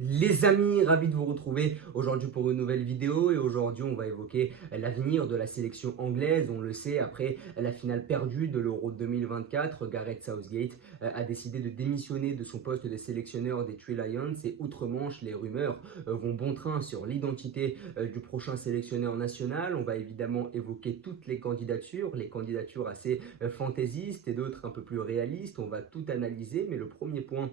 Les amis, ravi de vous retrouver aujourd'hui pour une nouvelle vidéo et aujourd'hui on va évoquer l'avenir de la sélection anglaise. On le sait, après la finale perdue de l'Euro 2024, Gareth Southgate a décidé de démissionner de son poste de sélectionneur des Three Lions et outre-Manche, les rumeurs vont bon train sur l'identité du prochain sélectionneur national. On va évidemment évoquer toutes les candidatures assez fantaisistes et d'autres un peu plus réalistes. On va tout analyser, mais le premier point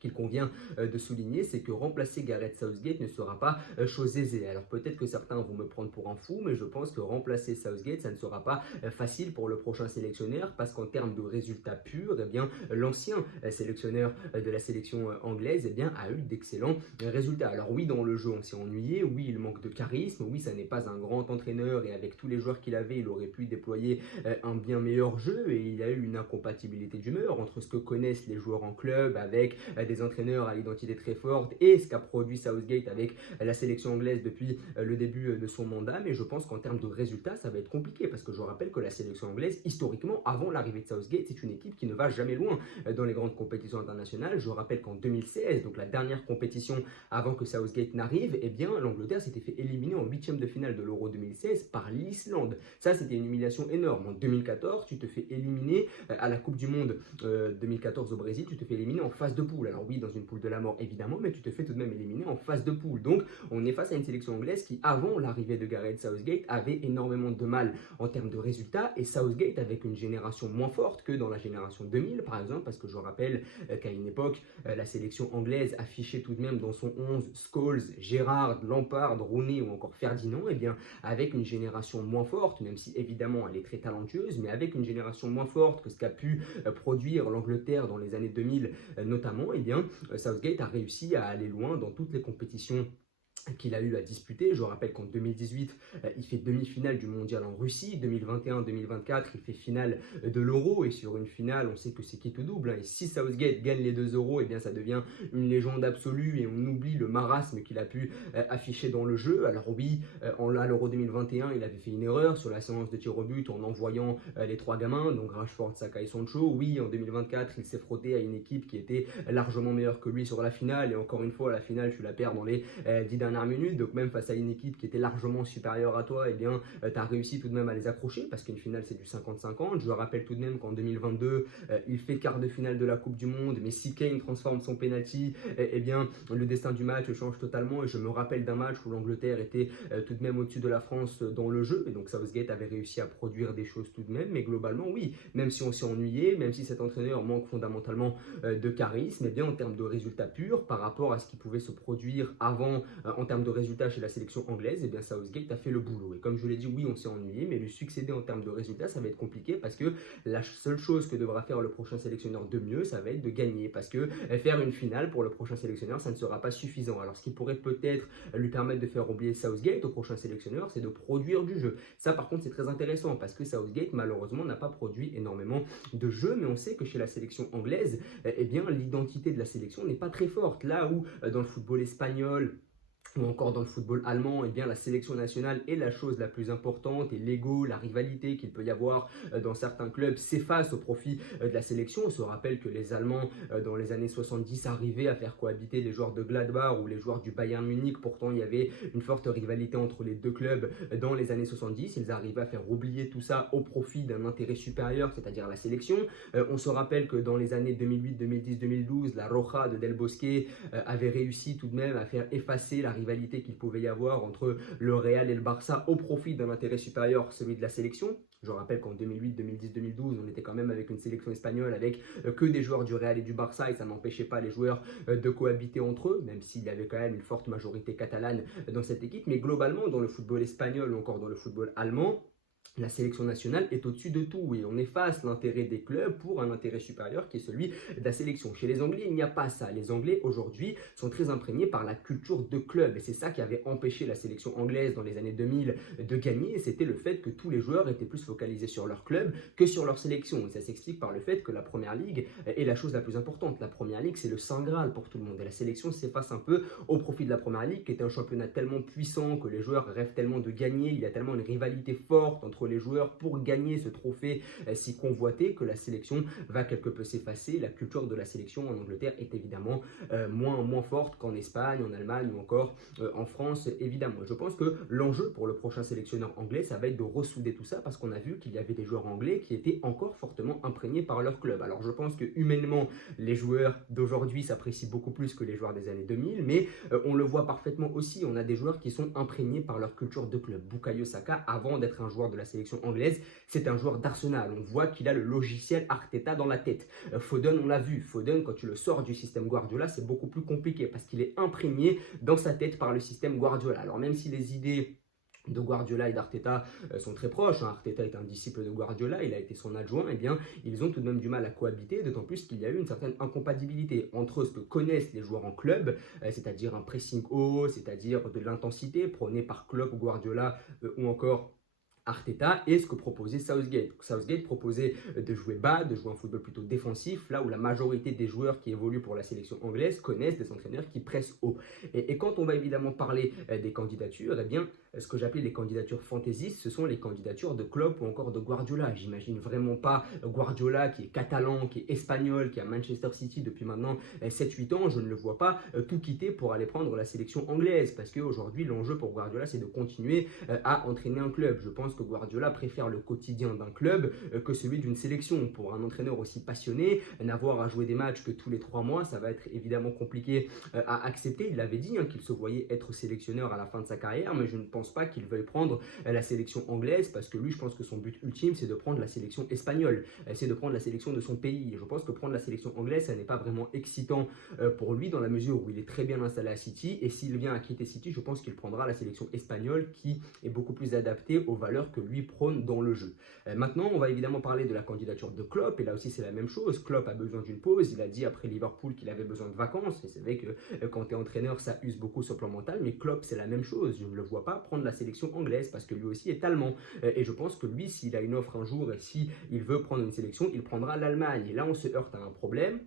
qu'il convient de souligner, c'est que remplacer Gareth Southgate ne sera pas chose aisée. Alors peut-être que certains vont me prendre pour un fou, mais je pense que remplacer Southgate, ça ne sera pas facile pour le prochain sélectionneur, parce qu'en termes de résultats purs, eh bien, l'ancien sélectionneur de la sélection anglaise eh bien, a eu d'excellents résultats. Alors oui, dans le jeu, on s'est ennuyé, oui, il manque de charisme, oui, ça n'est pas un grand entraîneur, et avec tous les joueurs qu'il avait, il aurait pu déployer un bien meilleur jeu, et il y a eu une incompatibilité d'humeur entre ce que connaissent les joueurs en club avec des entraîneurs à l'identité très forte et ce qu'a produit Southgate avec la sélection anglaise depuis le début de son mandat. Mais je pense qu'en termes de résultats, ça va être compliqué parce que je rappelle que la sélection anglaise, historiquement, avant l'arrivée de Southgate, c'est une équipe qui ne va jamais loin dans les grandes compétitions internationales. Je rappelle qu'en 2016, donc la dernière compétition avant que Southgate n'arrive, eh bien l'Angleterre s'était fait éliminer en huitième de finale de l'Euro 2016 par l'Islande. Ça, c'était une humiliation énorme. En 2014, tu te fais éliminer à la Coupe du Monde 2014 au Brésil, tu te fais éliminer en phase de poule. Alors oui, dans une poule de la mort évidemment, mais tu te fais tout de même éliminer en phase de poule. Donc on est face à une sélection anglaise qui, avant l'arrivée de Gareth Southgate, avait énormément de mal en termes de résultats, et Southgate avec une génération moins forte que dans la génération 2000 par exemple, parce que je rappelle qu'à une époque, la sélection anglaise affichait tout de même dans son 11 Scholes, Gerrard, Lampard, Rooney ou encore Ferdinand, et bien avec une génération moins forte, même si évidemment elle est très talentueuse, mais avec une génération moins forte que ce qu'a pu produire l'Angleterre dans les années 2000 notamment, eh bien Southgate a réussi à aller loin dans toutes les compétitions qu'il a eu à disputer. Je rappelle qu'en 2018, il fait demi-finale du mondial en Russie. 2021-2024, il fait finale de l'Euro. Et sur une finale, on sait que c'est qui tout double. Et si Southgate gagne les 2 euros, eh bien ça devient une légende absolue et on oublie le marasme qu'il a pu afficher dans le jeu. Alors oui, en l'Euro 2021, il avait fait une erreur sur la séance de tir au but en envoyant les trois gamins, donc Rashford, Saka et Sancho. Oui, en 2024, il s'est frotté à une équipe qui était largement meilleure que lui sur la finale. Et encore une fois, la finale, tu la perds dans les 10 dernières minutes, donc même face à une équipe qui était largement supérieure à toi, eh bien, tu as réussi tout de même à les accrocher, parce qu'une finale, c'est du 50-50. Je rappelle tout de même qu'en 2022, il fait quart de finale de la Coupe du Monde, mais si Kane transforme son penalty, eh bien, le destin du match change totalement, et je me rappelle d'un match où l'Angleterre était tout de même au-dessus de la France dans le jeu, et donc Southgate avait réussi à produire des choses tout de même, mais globalement, oui, même si on s'est ennuyé, même si cet entraîneur manque fondamentalement de charisme, eh bien, en termes de résultats purs, par rapport à ce qui pouvait se produire avant en termes de résultats chez la sélection anglaise, eh bien Southgate a fait le boulot. Et comme je l'ai dit, oui, on s'est ennuyé, mais lui succéder en termes de résultats, ça va être compliqué parce que la seule chose que devra faire le prochain sélectionneur de mieux, ça va être de gagner. Parce que faire une finale pour le prochain sélectionneur, ça ne sera pas suffisant. Alors ce qui pourrait peut-être lui permettre de faire oublier Southgate au prochain sélectionneur, c'est de produire du jeu. Ça par contre, c'est très intéressant parce que Southgate, malheureusement, n'a pas produit énormément de jeu, mais on sait que chez la sélection anglaise, eh bien l'identité de la sélection n'est pas très forte. Là où dans le football espagnol, ou encore dans le football allemand, eh bien, la sélection nationale est la chose la plus importante, et l'ego, la rivalité qu'il peut y avoir dans certains clubs s'efface au profit de la sélection. On se rappelle que les Allemands, dans les années 70, arrivaient à faire cohabiter les joueurs de Gladbach ou les joueurs du Bayern Munich. Pourtant, il y avait une forte rivalité entre les deux clubs dans les années 70. Ils arrivaient à faire oublier tout ça au profit d'un intérêt supérieur, c'est-à-dire la sélection. On se rappelle que dans les années 2008, 2010, 2012, la Roja de Del Bosque avait réussi tout de même à faire effacer la rivalité qu'il pouvait y avoir entre le Real et le Barça au profit d'un intérêt supérieur, celui de la sélection. Je rappelle qu'en 2008, 2010, 2012, on était quand même avec une sélection espagnole avec que des joueurs du Real et du Barça, et ça n'empêchait pas les joueurs de cohabiter entre eux, même s'il y avait quand même une forte majorité catalane dans cette équipe. Mais globalement, dans le football espagnol ou encore dans le football allemand, la sélection nationale est au-dessus de tout et on efface l'intérêt des clubs pour un intérêt supérieur qui est celui de la sélection. Chez les Anglais, il n'y a pas ça. Les Anglais, aujourd'hui, sont très imprégnés par la culture de club, et c'est ça qui avait empêché la sélection anglaise dans les années 2000 de gagner. C'était le fait que tous les joueurs étaient plus focalisés sur leur club que sur leur sélection. Et ça s'explique par le fait que la Première Ligue est la chose la plus importante. La Première Ligue, c'est le Saint Graal pour tout le monde, et la sélection s'efface un peu au profit de la Première Ligue, qui est un championnat tellement puissant que les joueurs rêvent tellement de gagner. Il y a tellement une rivalité forte entre entre les joueurs pour gagner ce trophée si convoité que la sélection va quelque peu s'effacer. La culture de la sélection en Angleterre est évidemment moins forte qu'en Espagne, en Allemagne ou encore en France, évidemment. Je pense que l'enjeu pour le prochain sélectionneur anglais, ça va être de ressouder tout ça parce qu'on a vu qu'il y avait des joueurs anglais qui étaient encore fortement imprégnés par leur club. Alors je pense que humainement, les joueurs d'aujourd'hui s'apprécient beaucoup plus que les joueurs des années 2000, mais on le voit parfaitement aussi, on a des joueurs qui sont imprégnés par leur culture de club. Bukayo Saka, avant d'être un joueur de la sélection anglaise, c'est un joueur d'Arsenal. On voit qu'il a le logiciel Arteta dans la tête. Foden, on l'a vu. Foden, quand tu le sors du système Guardiola, c'est beaucoup plus compliqué parce qu'il est imprégné dans sa tête par le système Guardiola. Alors même si les idées de Guardiola et d'Arteta sont très proches, Arteta est un disciple de Guardiola, il a été son adjoint, eh bien ils ont tout de même du mal à cohabiter, d'autant plus qu'il y a eu une certaine incompatibilité entre ce que connaissent les joueurs en club, c'est-à-dire un pressing haut, c'est-à-dire de l'intensité prônée par Klopp, Guardiola ou encore Arteta, et ce que proposait Southgate. Southgate proposait de jouer bas, de jouer un football plutôt défensif, là où la majorité des joueurs qui évoluent pour la sélection anglaise connaissent des entraîneurs qui pressent haut. Et quand on va évidemment parler des candidatures, eh bien, ce que j'appelais les candidatures fantaisistes, ce sont les candidatures de Klopp ou encore de Guardiola. J'imagine vraiment pas Guardiola qui est catalan, qui est espagnol, qui est à Manchester City depuis maintenant 7-8 ans, je ne le vois pas tout quitter pour aller prendre la sélection anglaise, parce qu'aujourd'hui l'enjeu pour Guardiola c'est de continuer à entraîner un club. Je pense que Guardiola préfère le quotidien d'un club que celui d'une sélection. Pour un entraîneur aussi passionné, n'avoir à jouer des matchs que tous les 3 mois, ça va être évidemment compliqué à accepter. Il l'avait dit qu'il se voyait être sélectionneur à la fin de sa carrière, mais je ne pense pas qu'il veuille prendre la sélection anglaise, parce que lui, je pense que son but ultime, c'est de prendre la sélection espagnole, c'est de prendre la sélection de son pays. Et je pense que prendre la sélection anglaise, ça n'est pas vraiment excitant pour lui, dans la mesure où il est très bien installé à City, et s'il vient à quitter City, je pense qu'il prendra la sélection espagnole qui est beaucoup plus adaptée aux valeurs que lui prône dans le jeu. Maintenant, on va évidemment parler de la candidature de Klopp, et là aussi c'est la même chose. Klopp a besoin d'une pause, il a dit après Liverpool qu'il avait besoin de vacances, et c'est vrai que quand tu es entraîneur, ça use beaucoup sur le plan mental, mais Klopp c'est la même chose. Je ne le vois pas prendre la sélection anglaise, parce que lui aussi est allemand, et je pense que lui, s'il a une offre un jour, et s'il veut prendre une sélection, il prendra l'Allemagne, et là on se heurte à un problème.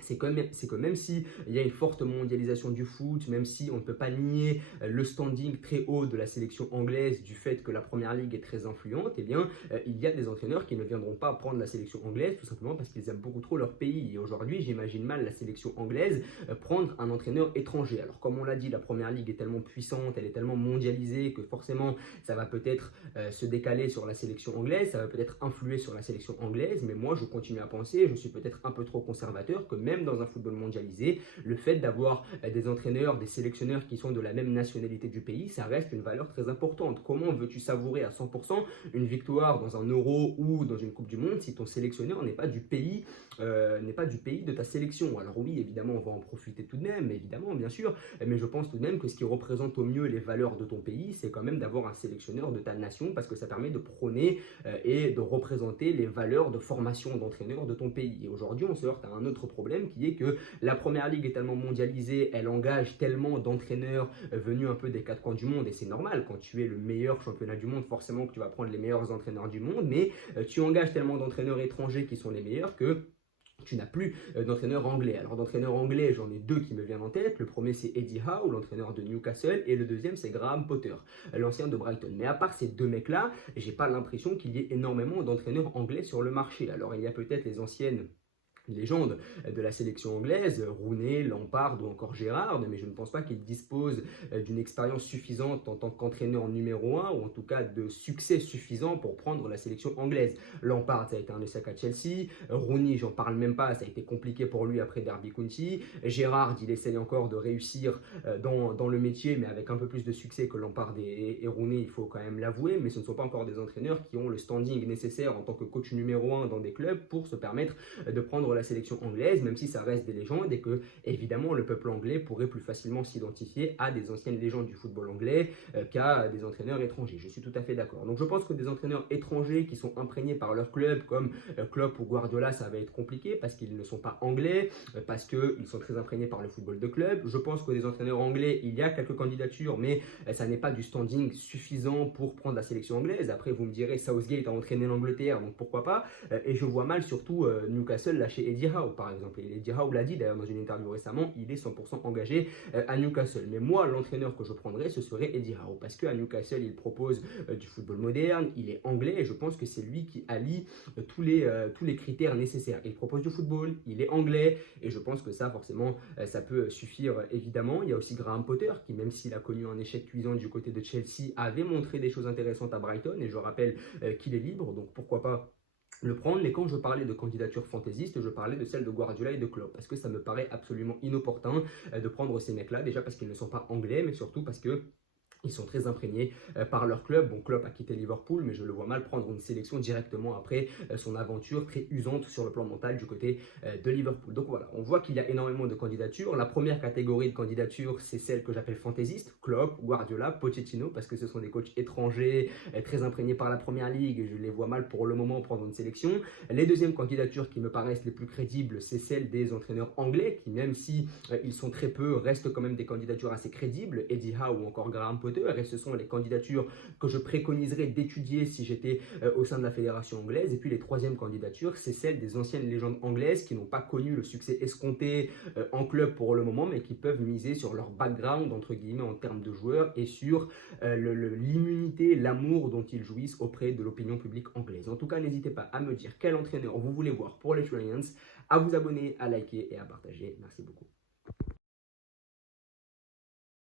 C'est que même s'il y a une forte mondialisation du foot, même si on ne peut pas nier le standing très haut de la sélection anglaise du fait que la première ligue est très influente, eh bien, il y a des entraîneurs qui ne viendront pas prendre la sélection anglaise tout simplement parce qu'ils aiment beaucoup trop leur pays. Et aujourd'hui, j'imagine mal la sélection anglaise prendre un entraîneur étranger. Alors, comme on l'a dit, la première ligue est tellement puissante, elle est tellement mondialisée que forcément, ça va peut-être se décaler sur la sélection anglaise, ça va peut-être influer sur la sélection anglaise, mais moi, je continue à penser, je suis peut-être un peu trop conservateur, que même dans un football mondialisé, le fait d'avoir des entraîneurs, des sélectionneurs qui sont de la même nationalité du pays, ça reste une valeur très importante. Comment veux-tu savourer à 100% une victoire dans un Euro ou dans une Coupe du Monde si ton sélectionneur n'est pas du pays, de ta sélection? Alors oui, évidemment, on va en profiter tout de même, évidemment, bien sûr, mais je pense tout de même que ce qui représente au mieux les valeurs de ton pays, c'est quand même d'avoir un sélectionneur de ta nation, parce que ça permet de prôner et de représenter les valeurs de formation d'entraîneur de ton pays. Et aujourd'hui, on se heurte à un autre problème qui est que la première ligue est tellement mondialisée, elle engage tellement d'entraîneurs venus un peu des 4 coins du monde, et c'est normal, quand tu es le meilleur championnat du monde, forcément que tu vas prendre les meilleurs entraîneurs du monde, mais tu engages tellement d'entraîneurs étrangers qui sont les meilleurs que tu n'as plus d'entraîneur anglais. Alors d'entraîneur anglais, j'en ai 2 qui me viennent en tête. Le premier c'est Eddie Howe, l'entraîneur de Newcastle, et le deuxième c'est Graham Potter, l'ancien de Brighton. Mais à part ces 2 mecs-là, j'ai pas l'impression qu'il y ait énormément d'entraîneurs anglais sur le marché. Alors il y a peut-être les anciennes légende de la sélection anglaise, Rooney, Lampard ou encore Gerrard, mais je ne pense pas qu'il dispose d'une expérience suffisante en tant qu'entraîneur numéro 1, ou en tout cas de succès suffisant pour prendre la sélection anglaise. Lampard, ça a été un échec à Chelsea, Rooney, j'en parle même pas, ça a été compliqué pour lui après Derby County, Gerrard, il essaye encore de réussir dans le métier, mais avec un peu plus de succès que Lampard et Rooney, il faut quand même l'avouer, mais ce ne sont pas encore des entraîneurs qui ont le standing nécessaire en tant que coach numéro 1 dans des clubs pour se permettre de prendre la sélection anglaise, même si ça reste des légendes, et que évidemment le peuple anglais pourrait plus facilement s'identifier à des anciennes légendes du football anglais qu'à des entraîneurs étrangers. Je suis tout à fait d'accord. Donc je pense que des entraîneurs étrangers qui sont imprégnés par leur club, comme Klopp ou Guardiola, ça va être compliqué parce qu'ils ne sont pas anglais, parce qu'ils sont très imprégnés par le football de club. Je pense que des entraîneurs anglais, il y a quelques candidatures, mais ça n'est pas du standing suffisant pour prendre la sélection anglaise. Après, vous me direz, Southgate a entraîné l'Angleterre, donc pourquoi pas. Et je vois mal surtout Newcastle lâcher Eddie Howe par exemple. Et Eddie Howe l'a dit d'ailleurs dans une interview récemment, il est 100% engagé à Newcastle. Mais moi, l'entraîneur que je prendrais, ce serait Eddie Howe. Parce qu'à Newcastle, il propose du football moderne, il est anglais et je pense que c'est lui qui allie tous les critères nécessaires. Il propose du football, il est anglais et je pense que ça, forcément, ça peut suffire évidemment. Il y a aussi Graham Potter qui, même s'il a connu un échec cuisant du côté de Chelsea, avait montré des choses intéressantes à Brighton et je rappelle qu'il est libre, donc pourquoi pas le prendre. Mais quand je parlais de candidature fantaisiste, je parlais de celle de Guardiola et de Klopp parce que ça me paraît absolument inopportun de prendre ces mecs-là, déjà parce qu'ils ne sont pas anglais, mais surtout parce que ils sont très imprégnés par leur club. Bon, Klopp a quitté Liverpool, mais je le vois mal prendre une sélection directement après son aventure très usante sur le plan mental du côté de Liverpool. Donc voilà, on voit qu'il y a énormément de candidatures. La première catégorie de candidatures, c'est celle que j'appelle fantaisiste. Klopp, Guardiola, Pochettino, parce que ce sont des coachs étrangers, très imprégnés par la première ligue. Je les vois mal pour le moment prendre une sélection. Les deuxièmes candidatures qui me paraissent les plus crédibles, c'est celles des entraîneurs anglais, qui même si ils sont très peu, restent quand même des candidatures assez crédibles. Eddie Howe ou encore Graham Potter. Et ce sont les candidatures que je préconiserais d'étudier si j'étais au sein de la fédération anglaise. Et puis les troisièmes candidatures, c'est celles des anciennes légendes anglaises qui n'ont pas connu le succès escompté en club pour le moment, mais qui peuvent miser sur leur background, entre guillemets, en termes de joueurs et sur l'immunité, l'amour dont ils jouissent auprès de l'opinion publique anglaise. En tout cas, n'hésitez pas à me dire quel entraîneur vous voulez voir pour les Lions, à vous abonner, à liker et à partager. Merci beaucoup.